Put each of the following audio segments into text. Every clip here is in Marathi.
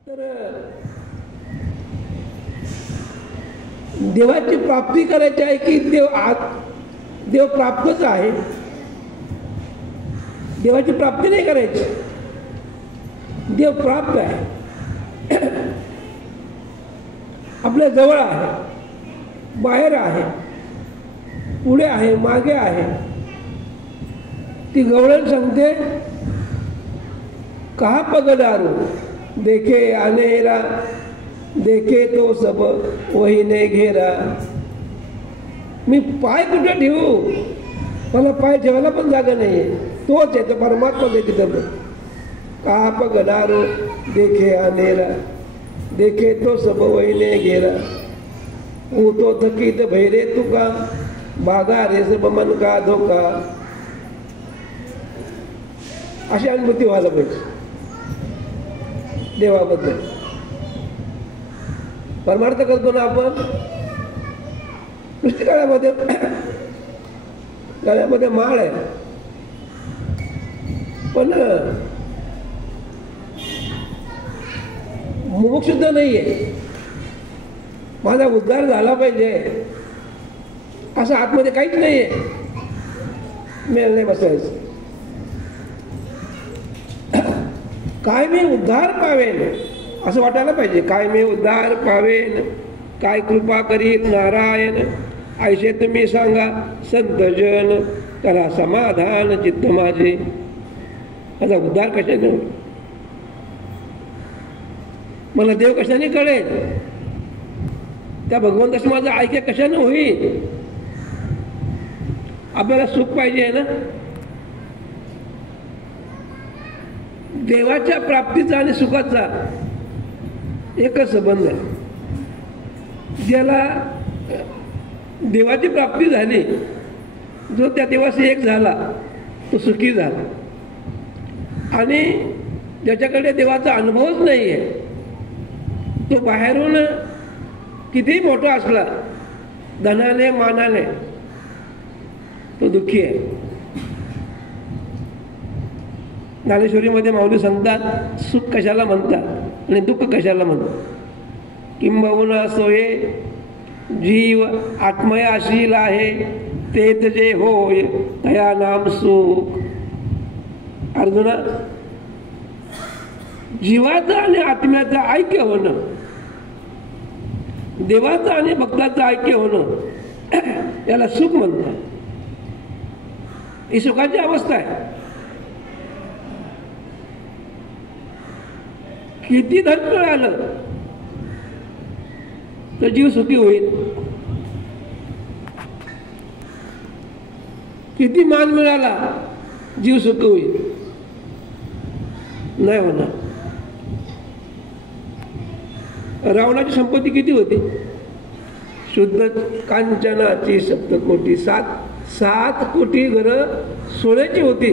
तर देवाची प्राप्ती करायची आहे की देव प्राप्तच आहे? देवाची प्राप्ती नाही करायची, देव प्राप्त आहे. आपल्या जवळ आहे, बाहेर आहे, पुढे आहे, मागे आहे. ती गवळण सांगते, कहा पगडारू देखे अनेरा, देखे तो सब वही ने घेरा. मी पाय कुठं ठेवू? मला पाय ठेवायला पण जागा नाही आहे. तोच आहे, तो परमात्माच आहे तिथं. कहा पगडारू देखे अनेरा, देखे तो सब वही ने घेरा. तू तो थकीत भैरे तुका, बागा रे सब मन का धोका. अशी अनुभूती व्हायला पाहिजे देवाबद्दल. परमार्थ करतो ना आपण. नुसती गळ्यामध्ये माळ आहे, पण मोक्ष सुद्धा नाहीये. माझा उद्धार झाला पाहिजे असं आतमध्ये काहीच नाहीये. मेल नाही बसायचं. काय मी उद्धार पावेन असं वाटायला पाहिजे. काय मी उद्धार पावेन, काय कृपा करील नारायण. ऐसे तुम्ही सांगा संत जन, करा समाधान चित्त माझे. माझा उद्धार कशाने होईल? मला देव कशाने कळेल? त्या भगवंताशी माझं ऐक्य कशाने होईल? आपल्याला सुख पाहिजे आहे ना. देवाच्या प्राप्तीचा आणि सुखाचा एकच संबंध आहे. ज्याला देवाची प्राप्ती झाली, जो त्या देवाशी एक झाला तो सुखी झाला. आणि ज्याच्याकडे देवाचा अनुभवच नाही आहे, तो बाहेरून कितीही मोठा असला धनाने मानाने, तो दुःखी आहे. ज्ञानेश्वरीमध्ये माऊली सांगतात, सुख कशाला म्हणतात आणि दुःख कशाला म्हणतात. किंबहुना सोये जीव आत्मयाशील आहे, तेच जे होय तया नाम सुख. अर्जुना, जीवाचं आणि आत्म्याचं ऐक्य होणं, देवाचं आणि भक्ताचं ऐक्य होणं, याला सुख म्हणतात. ही सुखाची अवस्था आहे. किती धन मिळालं तर जीव सुखी होईल, किती मान मिळाला जीव सुखी होईल? नाही होणार. रावणाची संपत्ती किती होती? शुद्ध कांचनाची सप्तकोटी, 7 कोटी घरं सोन्याची होती.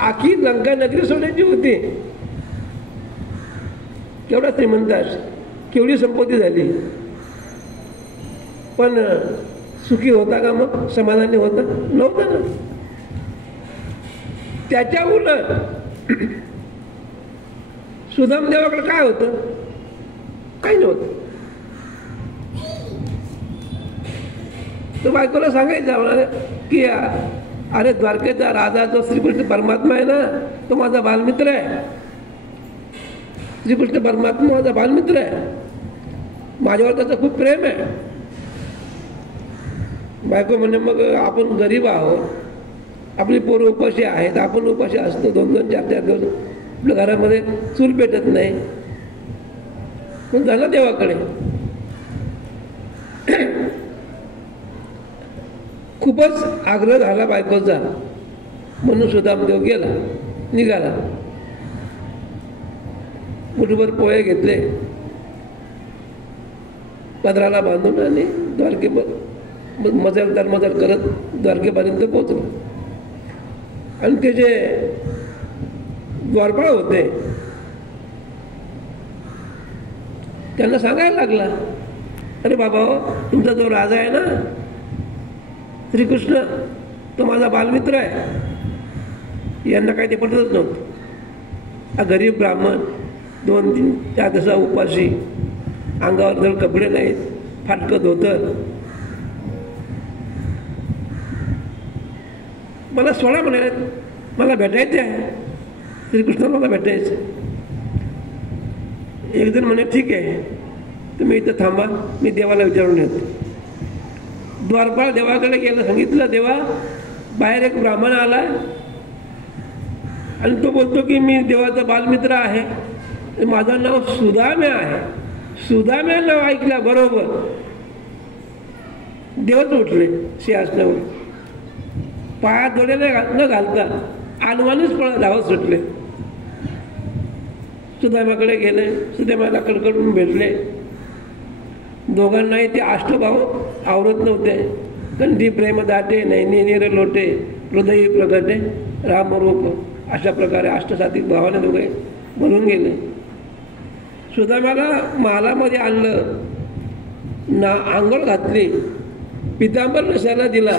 आखी लंका नगरी सोन्याची होती. केवढा श्रीमंत, केवढी संपत्ती झाली, पण सुखी होता का? मग समाधानी होता नव्हता ना. त्याच्या उलट सुदामदेवाकडे काय होतं? काही नव्हतं. तो बायकोला सांगायचा की अरे द्वारकेचा राजा जो श्रीकृष्ण परमात्मा आहे ना, तो माझा बालमित्र आहे. श्रीकृष्ण परमात्मा माझा बालमित्र आहे, माझ्यावर त्याचं खूप प्रेम आहे. बायको म्हणे, मग आपण गरीब आहोत, आपली पोरं उपाशी आहेत, आपण उपाशी असतो 2-2, 4-4 दिवस, आपल्या घरामध्ये चूल पेटत नाही. मग झाला देवाकडे. खूपच आग्रह झाला बायकोचा, म्हणून सुदामदेव गेला, निघाला. मुठभर पोहे घेतले, पदराला बांधून, आणि मजल करत द्वारकेपर्यंत पोहोचलो. आणि ते जे द्वारपाळ होते त्यांना सांगायला लागला, अरे बाबा, तुमचा जो राजा आहे ना, श्रीकृष्ण तो माझा बालमित्र आहे, यांना काही ते पटतच नव्हतं. हा गरीब ब्राह्मण 2-3-4 दिवसा उपाशी, अंगावर जर कपडे नाहीत, फाटकत होतं. मला सोडा म्हणाले, मला भेटायचं आहे, श्रीकृष्ण मला भेटायचं. एक जण म्हणे ठीक आहे, तुम्ही इथं थांबा, मी देवाला विचारून येतो. द्वारपाळ देवाकडे गेलं, सांगितलं देवा बाहेर एक ब्राह्मण आला आणि तो बोलतो की मी देवाचा बालमित्र आहे, माझं नाव सुदाम्या आहे. सुदाम्या नाव ऐकल्या बरोबर देवच उठले सिंहासनावर, पायात डोळे न घालता अनवानीच धावत सुटले. सुदाम्याकडे गेले, सुदाम्याला कडकडून भेटले. दोघांनाही ते अष्टभाव आवरत नव्हते. कंठी प्रेम दाटे, नैनी नीर लोटे, हृदयी प्रगटे रामरूप, अशा प्रकारे अष्टसात्विक भावाने दोघे बनून गेले. सुदाम्याला महालामध्ये आणलं, ना आंघोळ घातली, पितांबर नेसायला दिला,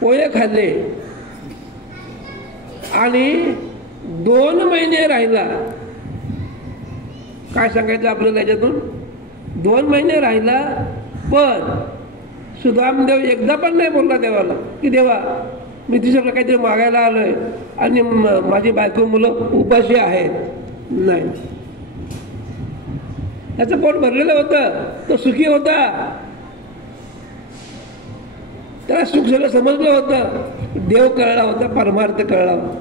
पोहे खाल्ले आणि 2 महिने राहिला. काय सांगायचं आपल्याला याच्यातून? 2 महिने राहिला, पण सुदामदेव एकदा पण नाही बोलला देवाला की देवा मी तुझ्याकडे काहीतरी मागायला आलोय आणि माझी बायको मुलं उपाशी आहेत. नाही, त्याचं पोट भरलेलं होतं, तो सुखी होता, त्याला सुख सगळं समजलं होतं, देव कळला होता, परमार्थ कळला होता.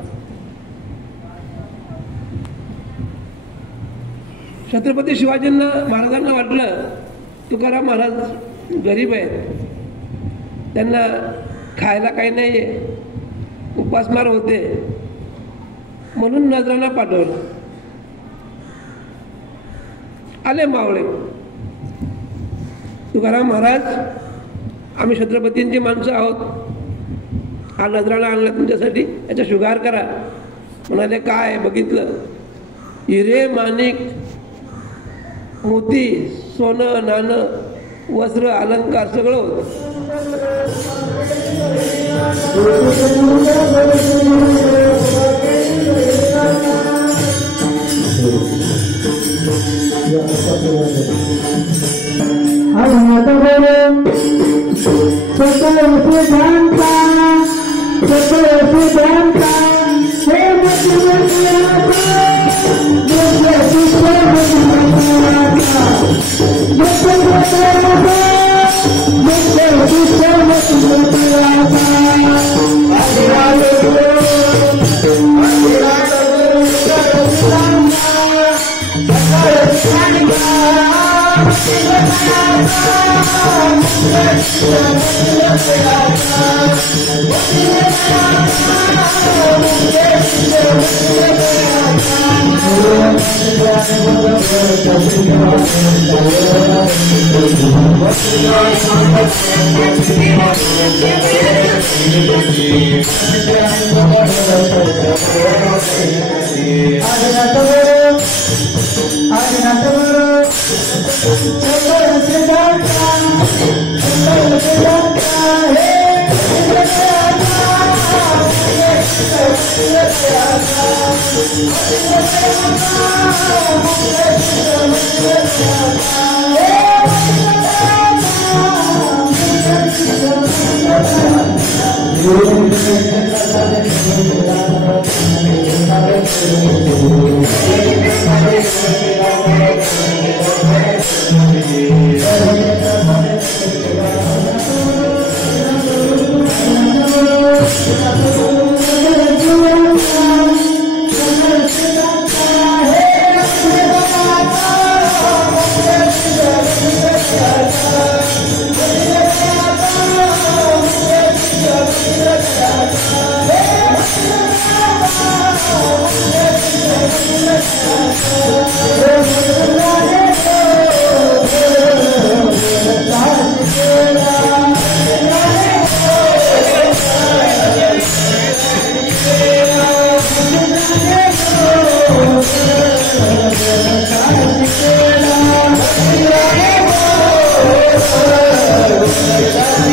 छत्रपती शिवाजींना महाराजांना वाटलं तुकाराम महाराज गरीब आहेत, त्यांना खायला काही नाही आहे, उपासमार होते, म्हणून नजराणा पाठवलं. आले मावळे, तुकाराम महाराज आम्ही छत्रपतींची माणसं आहोत, हा नजराणा आणला तुमच्यासाठी, याचा शुगार करा. म्हणाले काय? बघितलं, हिरे माणिक मोती सोनं नाणं वस्त्र अलंकार सगळं होतं.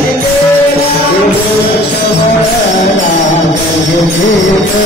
Thank you. कृपा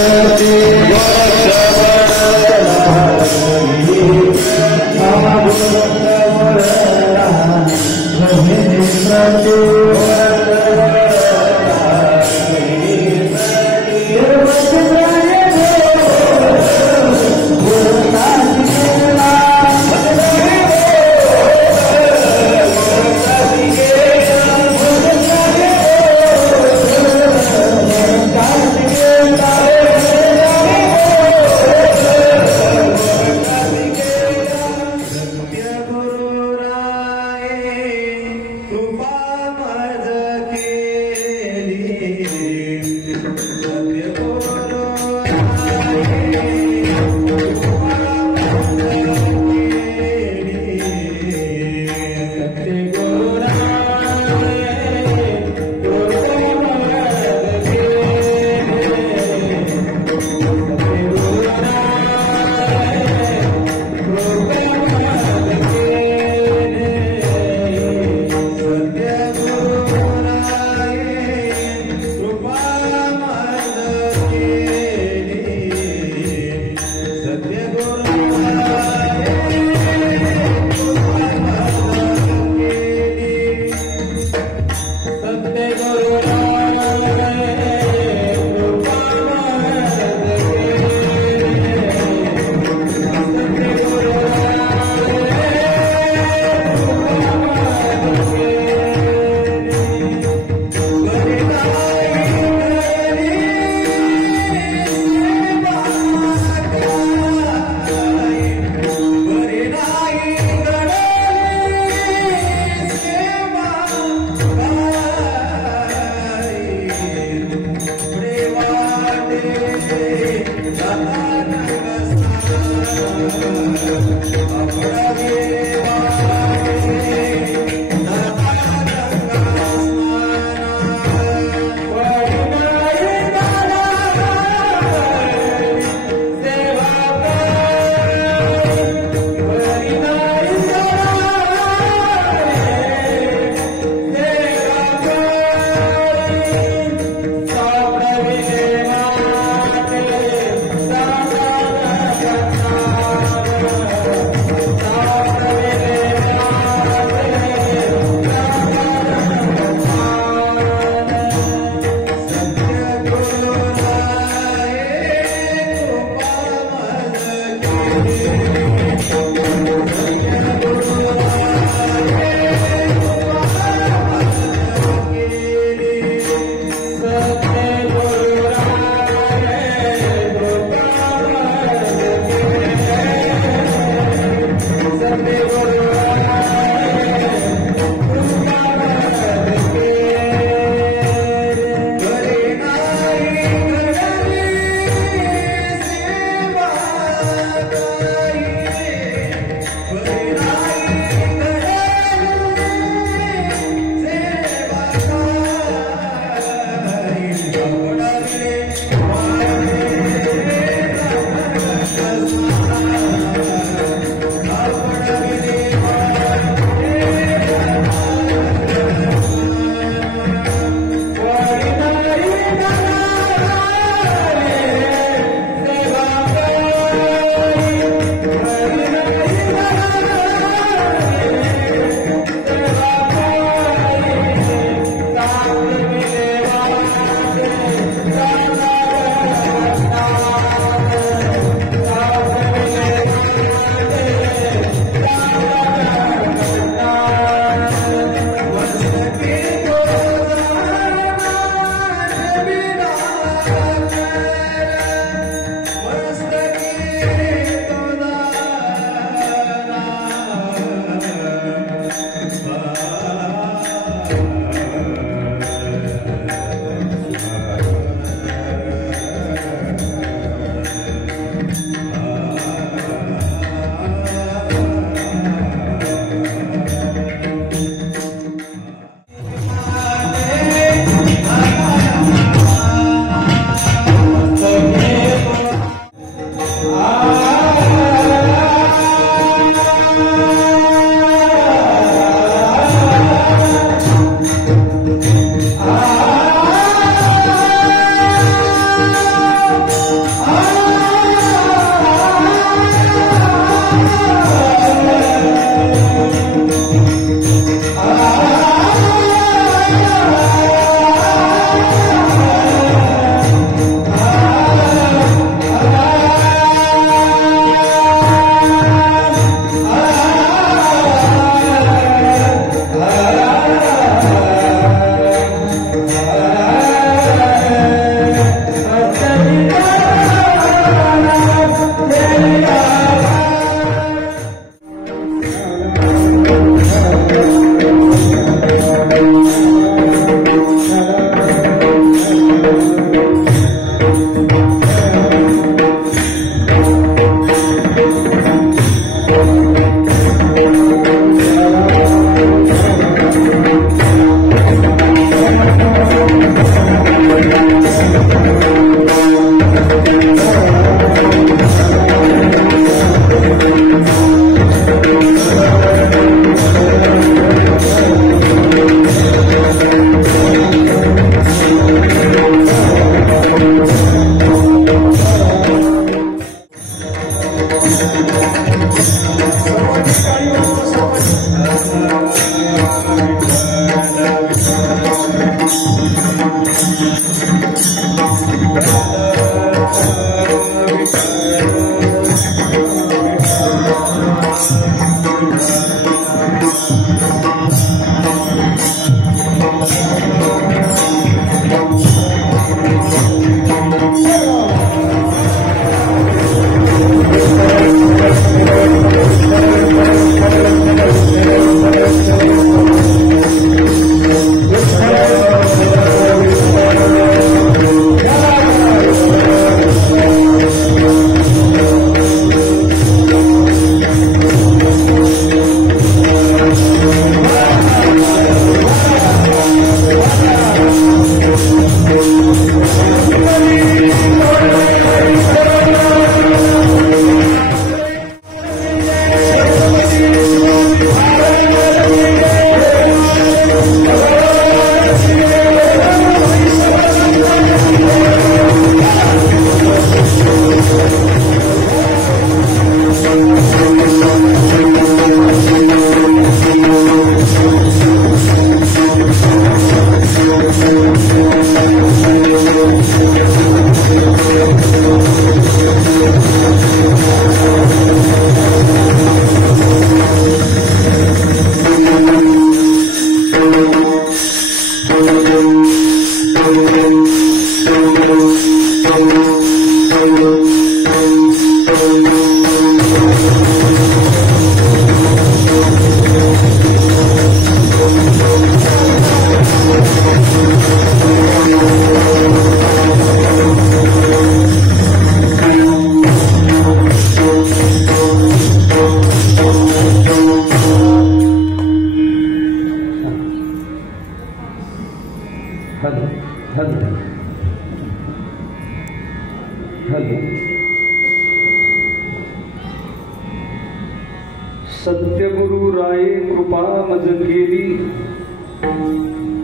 सत्यगुरु राये कृपा मज केली,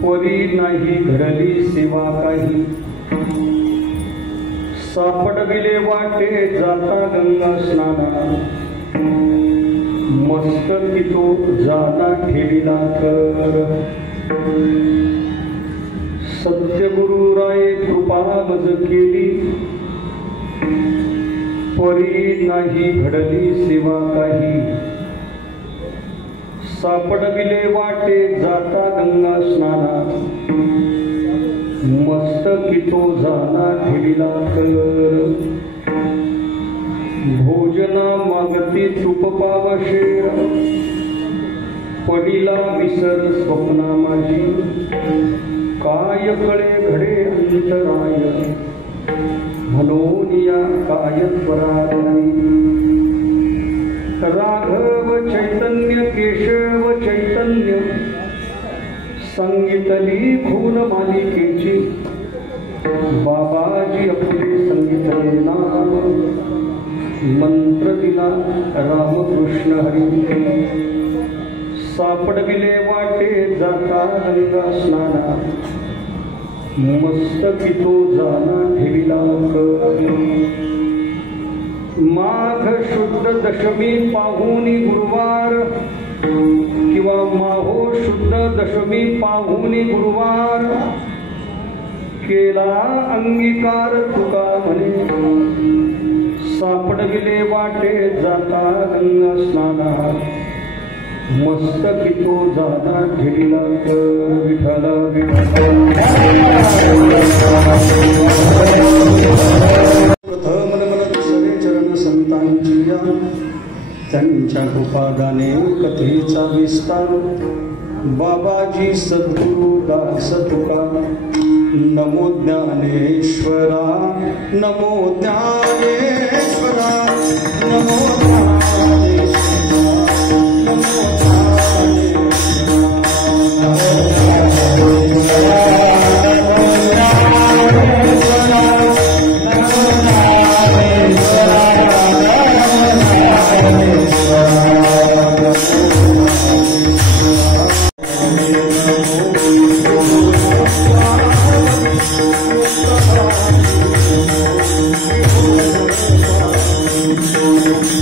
परी नाही घडली सेवा काही। सापडविले वाटे जाता गंगा स्नाना, मस्तकी तो जाना ठेविला कर। सत्यगुरु राये कृपा मज केली, परी नाही घडली सेवा काही। सापडविले वाटे जाता गंगा स्नाना, मस्तकी तो जाना ठेविला कर। भोजना मागती तूप पावशे, पडिला विसर स्वप्ना माझी। काय कळे घडे अंतराय, म्हणून या काय त्वरा नाही। राघव चैतन्य केशव चैतन्य, संगीतली खून मालिकेची। बाबाजी आपले संगीतले नाम, मंत्र दिला रामकृष्ण हरी। सापडविले वाटे जाता गंगा स्नाना, मस्तकी तो जाना ठेविला कर। माघ शुद्ध दशमी पाहुनी गुरुवार, किंवा माहो शुद्ध दशमी पाहुनी गुरुवार। केला अंगीकार तुका म्हणे, सापडविले वाटे जाता गंगा स्नाना, मस्तकी तो जाना ठेविला कर। विठ्ठल त्यांच्या कृपादाने कथेचा विस्तार। बाबाजी सद्गुरु दास तुका, नमो ज्ञानेश्वरा नमो ज्ञानेश्वरा नमो ज्ञानेश्वरा नमो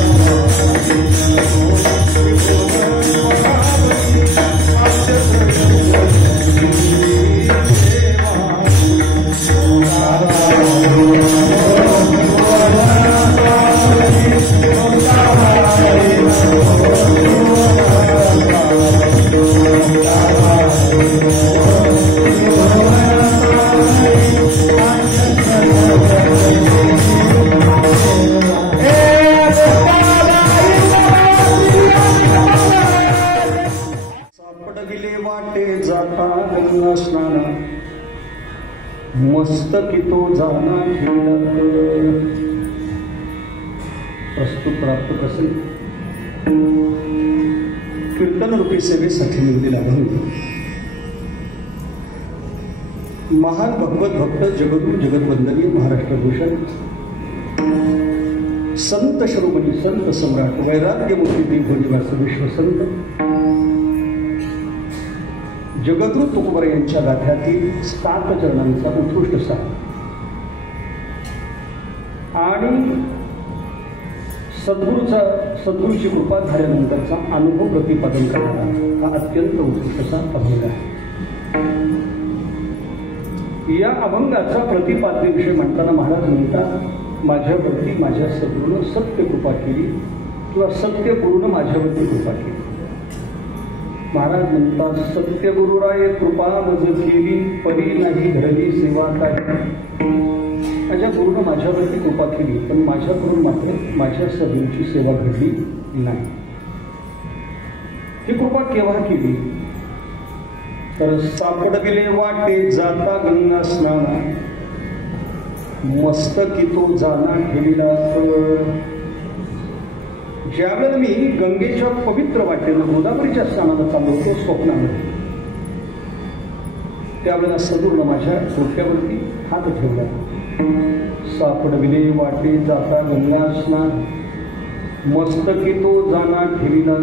Thank you. मस्तकी तो जाना प्रस्तुत प्राप्त प्रसंग कीर्तन रूपी सेवेसाठी निवडलेला आहे. महान भगवत भक्त जगद्गुरु जगतवंदनीय महाराष्ट्रभूषण संत शिरोमणी संत सम्राट वैराग्यमूर्ती देवभोजवास विश्वसंत जगद्गुरु तुकोबर यांच्या गाथ्यातील 7 चरणांचा उत्कृष्ट सार आणि सद्गुरूची कृपा झाल्यानंतरचा अनुभव प्रतिपादन करणारा हा अत्यंत उत्कृष्ट सार अभंग आहे. या अभंगाचा प्रतिपाद्य विषय म्हणताना महाराज म्हणतात, माझ्यावरती माझ्या सद्गुरूनं सत्य कृपा केली किंवा सत्य गुरुनं माझ्यावरती कृपा केली. महाराज म्हणतात, सत्य गुरुराय कृपा मज केली परी नाही घडली सेवा काय. माझ्या गुरुनं माझ्यावरती कृपा केली पण माझ्याकडून मात्र माझ्या सद्गुरूची सेवा घडली नाही. ही कृपा केव्हा केली तर सापडविले वाटे जाता गंगा स्नाना मस्तकी तो जाना ठेविला. ज्यावेळेला मी गंगेच्या पवित्र वाटेनं गोदावरीच्या स्नानाला चाललो होतो स्वप्नामध्ये, त्यावेळेला सद्गुरूनं माझ्या डोक्यावरती हात ठेवला. सापडविले वाटे जाता गंगा स्नान मस्तकी तो जाना ठेविला.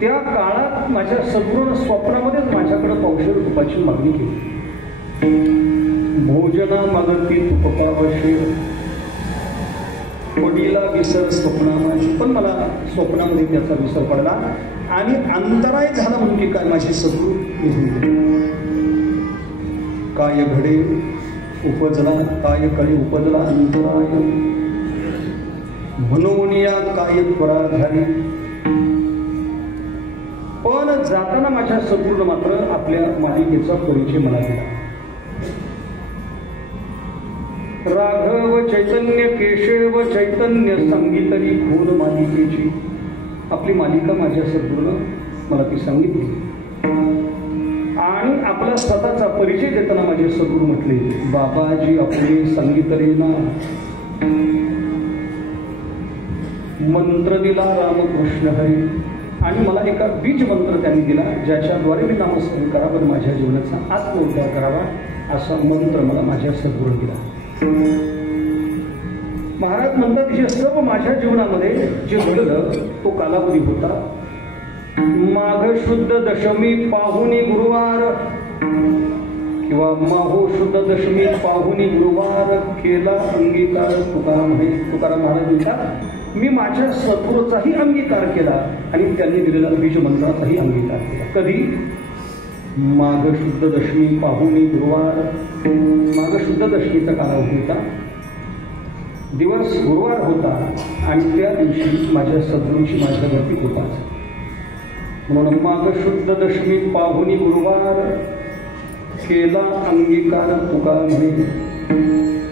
त्या काळात माझ्या सद्गुरूनं स्वप्नामध्येच माझ्याकडे पावशेर तुपाची मागणी केली. भोजना मागती तुपकावशे पडीला विसर स्वप्नामध्ये, पण मला स्वप्नामध्ये त्याचा विसर पडला आणि अंतराय झाला म्हणून की काय माझे सद्गुरू निघून गेले. काय घडे उपजला काय कळे उपजला अंतराय म्हणून या काय त्वरा झाली. पण जाताना माझ्या सद्गुरूनं मात्र आपल्या मालिकेचा परिचय मला दिला. राघव चैतन्य केशव चैतन्य संगीतरी खून मालिकेची आपली मालिका माझ्या सद्गुरूनं मला ती सांगितली आणि आपला स्वतःचा परिचय देताना माझे सद्गुरू म्हटले, बाबाजी आपले संगीतरे ना मंत्र दिला रामकृष्ण हरी. आणि मला एका बीज मंत्र त्यांनी दिला ज्याच्याद्वारे मी नामस्मरण करावं माझ्या जीवनाचा आत्मउद्धार करावा असा मंत्र मला माझ्या सद्गुरूने दिला. महाराज म्हणतात, हे सर्व माझ्या जीवनामध्ये जे घडलं तो कालावधी होता माघ शुद्ध दशमी पाहुणी गुरुवार किंवा माहो शुद्ध दशमी पाहुणी गुरुवार केला अंगीकार. तुकाराम महाराज म्हणतात, मी माझ्या सद्गुरूचाही अंगीकार केला आणि त्यांनी दिलेला बीज मंत्राचाही अंगीकार केला. कधी माघ शुद्ध दशमी पाहुणी गुरुवार. माघ शुद्ध दशमीचा कालावधी होता, दिवस गुरुवार होता आणि त्या दिवशी माझ्या सद्गुरूची माझ्यावरती कृपा झाली. म्हणून माघ शुद्ध दशमी पाहुणी गुरुवार केला अंगीकार तुका म्हणे.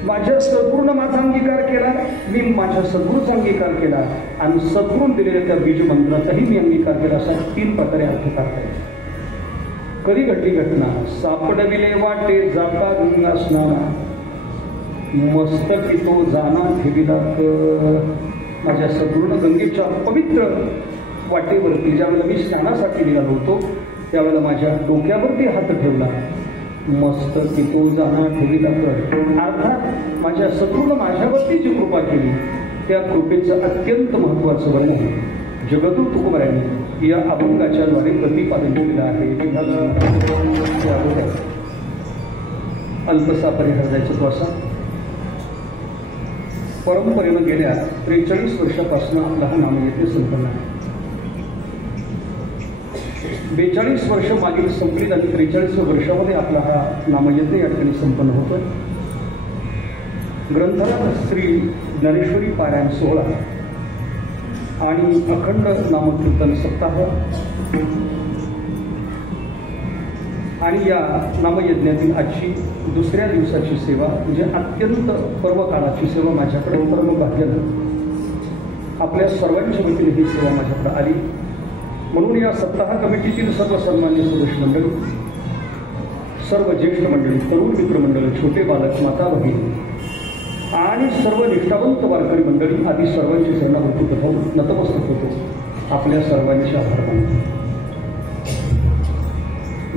माझ्या सद्गुरूनं माझा अंगीकार केला, मी माझ्या सद्गुरूचा अंगीकार केला आणि सद्गुरून दिलेल्या त्या बीज मंत्राचाही मी अंगीकार केला. असा 3 प्रकारे अर्थ काढता येईल. कधी घडली घटना, सापडविले वाटे जाता गंगा स्नाना मस्तकी तो जाना ठेविला. माझ्या सद्गुरूनं गंगेच्या पवित्र वाटेवरती ज्यावेळेला मी स्नानासाठी निघालो होतो त्यावेळेला माझ्या डोक्यावरती हात ठेवला. मस्तकी तो जाना ठेविला. अर्थात माझ्या सद्गुरूनं माझ्यावरती जी कृपा केली त्या कृपेचं अत्यंत महत्वाचं वर्णन जगद्गुरु तुकोबर यांनी या अभंगाच्या द्वारे प्रतिपादन केलेलं आहे. अल्पसा परिहार जायचं तो असा, परंपरेनं गेल्या 43 वर्षापासून आपला हा नामयज्ञ संपन्न आहे. 42 वर्ष मागील संपली आणि 43व्या वर्षामध्ये आपला हा नामयज्ञ या ठिकाणी संपन्न होतोय. ग्रंथात श्री ज्ञानेश्वरी पारायण 16 आणि अखंड नामकीर्तन सप्ताह आणि या नामयज्ञातील आजची दुसऱ्या दिवसाची सेवा म्हणजे अत्यंत पर्वकाळाची सेवा माझ्याकडे परमभाग्यानं आपल्या सर्वांच्या वतीने ही सेवा माझ्याकडे आली. म्हणून या सप्ताह कमिटीतील सर्व सन्मान्य सदस्य मंडळी सर्व ज्येष्ठ मंडळी, तरुण मित्रमंडळ, छोटे बालक, माता भगिनी आणि सर्व निष्ठावंत वारकरी मंडळी आदी सर्वांची चरणावरती प्रथम नतमस्तक होतो. आपल्या सर्वांचे आभार मानतो.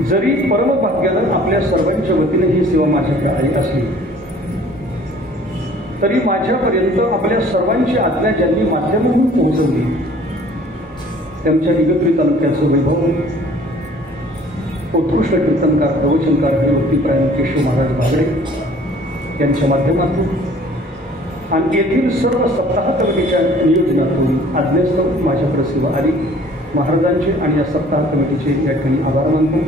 जरी परमभाग्यानं आपल्या सर्वांच्या वतीने ही सेवा माझ्याकडे आली असली तरी माझ्यापर्यंत आपल्या सर्वांची आज्ञा ज्यांनी माध्यमातून पोहोचवली त्यांच्या इगतपुरी तालुक्याचं वैभव उत्कृष्ट कीर्तनकार, प्रवचनकार हरिभक्तीपरायण केशव महाराज बागडे यांच्या माध्यमातून आणि येथील सर्व सप्ताह कमिटीच्या नियोजनातून आज्ञास्तव माझ्याकडे सेवा आली. महाराजांचे आणि या सप्ताह कमिटीचे या ठिकाणी आभार मानतो.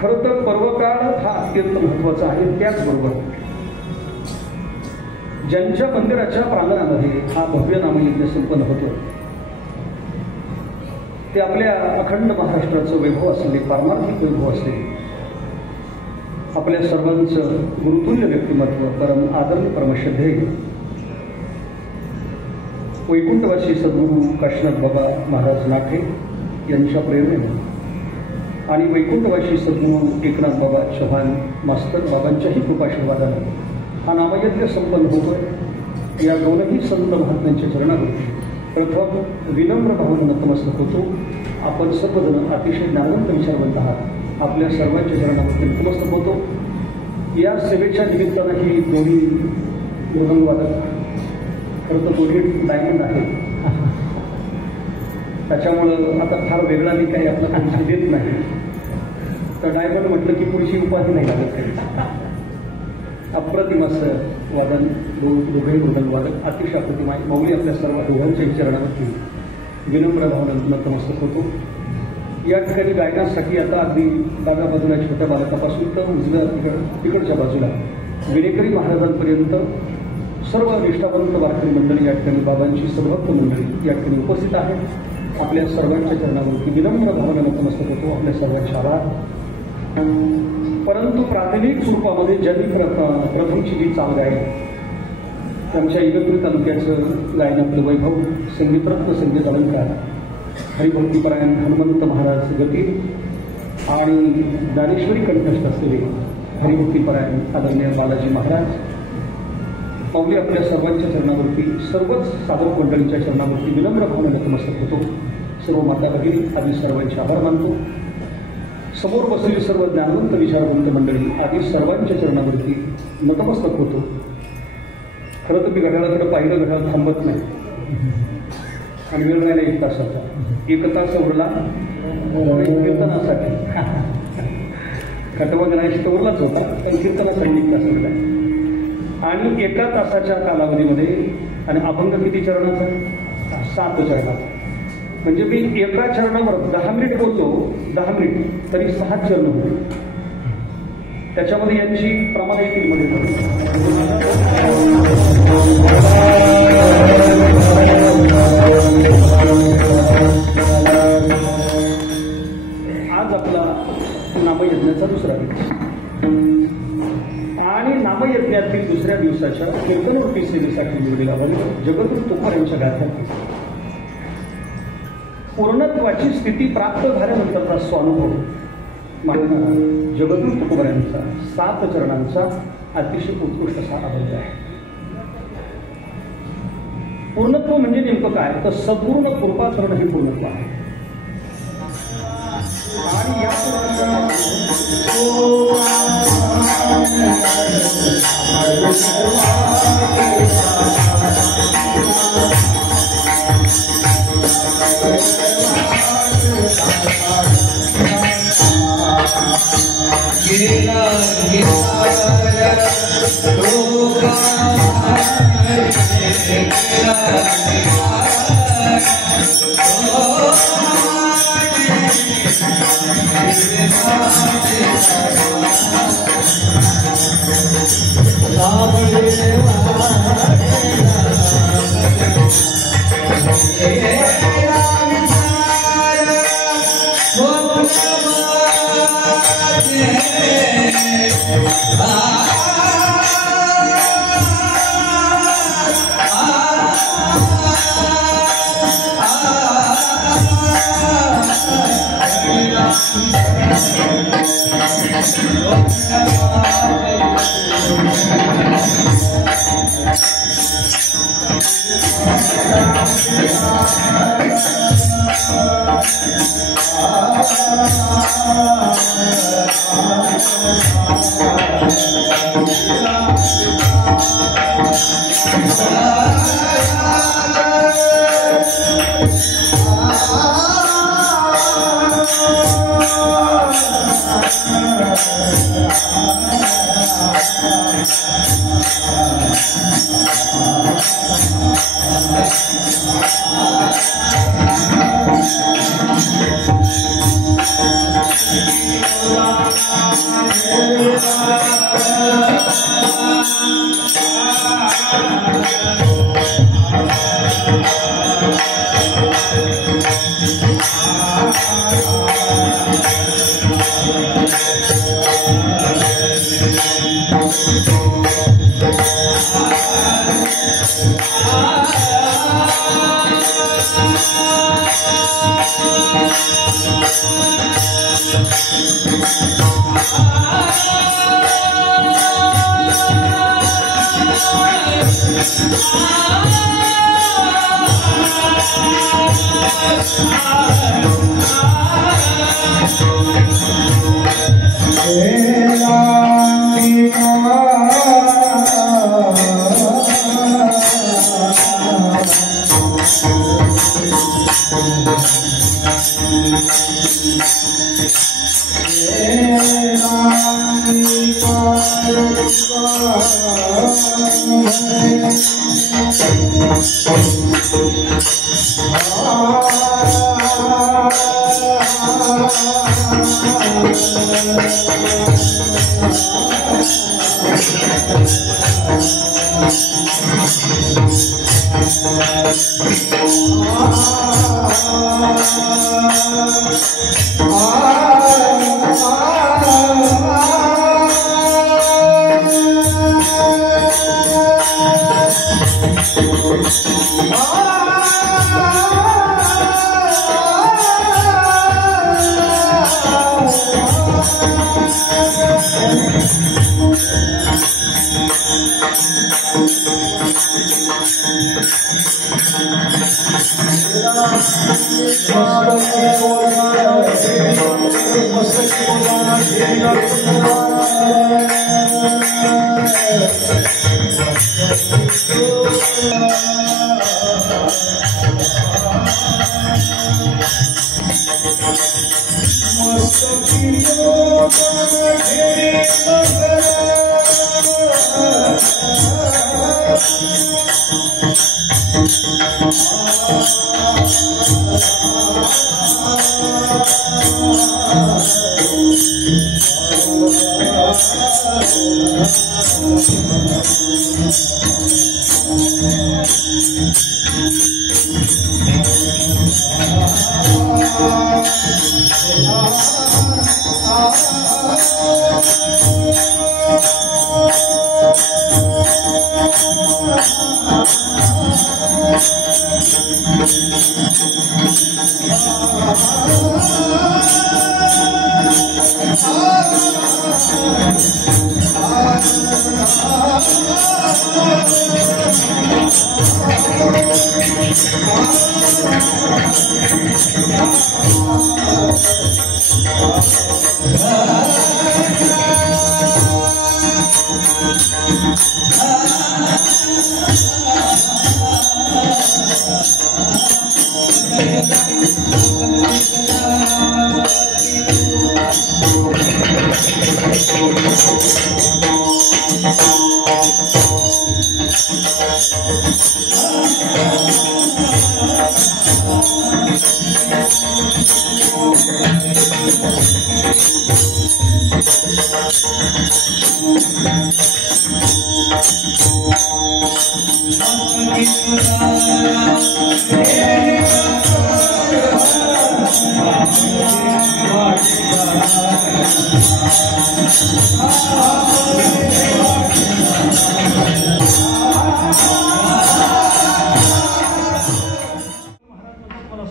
खरं तर पर्वकाळ हा अत्यंत महत्वाचा आहे. त्याचबरोबर ज्यांच्या मंदिराच्या प्रांगणामध्ये हा भव्य नामयज्ञ संपन्न होतो ते आपल्या अखंड महाराष्ट्राचं वैभव असलेले, पारमार्थिक वैभव असलेले, आपल्या सर्वांचं गुरुतुल्य व्यक्तिमत्व, परम आदरणीय परमश्रद्धेय वैकुंठवासी सद्गुरू काशीनाथ बाबा महाराज नाथे यांच्या प्रेरणेने आणि वैकुंठवासी सद्गुरू एकनाथ बाबा चव्हाण मास्तर बाबांच्याही कृपाशीर्वादाने हा नामयज्ञ संपन्न होतोय. या दोनही संत महात्म्यांच्या चरणावरती प्रथम विनम्र भावनेनं नतमस्तक होतो. आपण सर्वजण अतिशय ज्ञानवंत विचारवंत आहात. आपल्या सर्वांच्या चरणावरती नतमस्तक होतो. या सेवेच्या निमित्तानं ही दोन्ही मृदंगवादक खरं तर दोन्ही डायमंड आहे. त्याच्यामुळं आता फार वेगळा मी काही आपला काही देत नाही. तर डायमंड म्हटलं की पुढची उपाधी नाही लागत काही. अप्रतिम असं वादन दोघेही मृदंगवादक अतिशय अप्रतिम आहे. माऊली आपल्या सर्व दोघांच्या विचारणावरती विनम्र भावनेनं नतमस्तक होतो. या ठिकाणी गायनासाठी आता अगदी डाव्या बाजूला छोट्या बालकापासून तर उजव्या तिकडच्या बाजूला विनेकरी महाराजांपर्यंत सर्व निष्ठावंत वारकरी मंडळी या ठिकाणी, बाबांची सभक्त मंडळी या ठिकाणी उपस्थित आहेत. आपल्या सर्वांच्या चरणावरती विनम्र भावनेनं नतमस्तक होतो. आपल्या सर्वांचे आभार. परंतु प्राथमिक स्वरूपामध्ये ज्यांनी प्रथमची जी चाल गायली त्यांच्या इगतपुरी तालुक्याचं गायनातलं वैभव संगीतरत्न संगीत अलंकार हरिभक्तीपरायण हनुमंत महाराज गती आणि ज्ञानेश्वरी कंठस्थ असलेले हरिभक्तीपरायण आदरणीय बालाजी महाराज माऊली आपल्या सर्वांच्या चरणावरती, सर्वच साधक मंडळींच्या चरणावरती विनम्र भावनेनं नतमस्तक होतो. सर्व माता भगिनी आदी सर्वांचे आभार मानतो. समोर बसलेली सर्व ज्ञानवंत विचारवंत मंडळी आदी सर्वांच्या चरणावरती नतमस्तक होतो. खरं तर मी घड्याळाकडे पाहिलं, घड्याळ थांबत नाही आणि वेळ व्हायला 1 तासाचा 1 तास उरला कीर्तनासाठी. खटवा गणायची तर उरलाच होता, पण कीर्तनासाठी 1 तास उरला. आणि 1 तासाच्या कालावधीमध्ये आणि अभंग किती चरणाचा? 7 चरणाचा. म्हणजे मी एका चरणावर 10 मिनिट बोलतो, 10 मिनिट तरी 6 चरण होते. त्याच्यामध्ये यांची प्रमाणितीमध्ये आज आपला नामयज्ञाचा दुसरा दिवस आणि नामयज्ञातील दुसऱ्या दिवसाच्या कीर्तनवृत्ती सेवेसाठी निवडलेला जगद्गुरू तुकाराम यांच्या गाथ्यातील पूर्णत्वाची स्थिती प्राप्त झाल्यानंतरचा स्वानुभव मानणारा जगद्गुरू तुकोबारायांचा 7 चरणांचा अतिशय उत्कृष्ट असा अभंग आहे. पूर्णत्व म्हणजे नेमकं काय? तर सद्गुरूंना कृपा करणं हे पूर्णत्व आहे. आणि या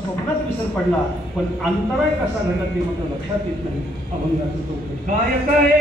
स्वप्नात विसर पडला पण अंतराय कसा घडला ते मात्र लक्षात येत नाही. अभंगाचं चौकट काय काय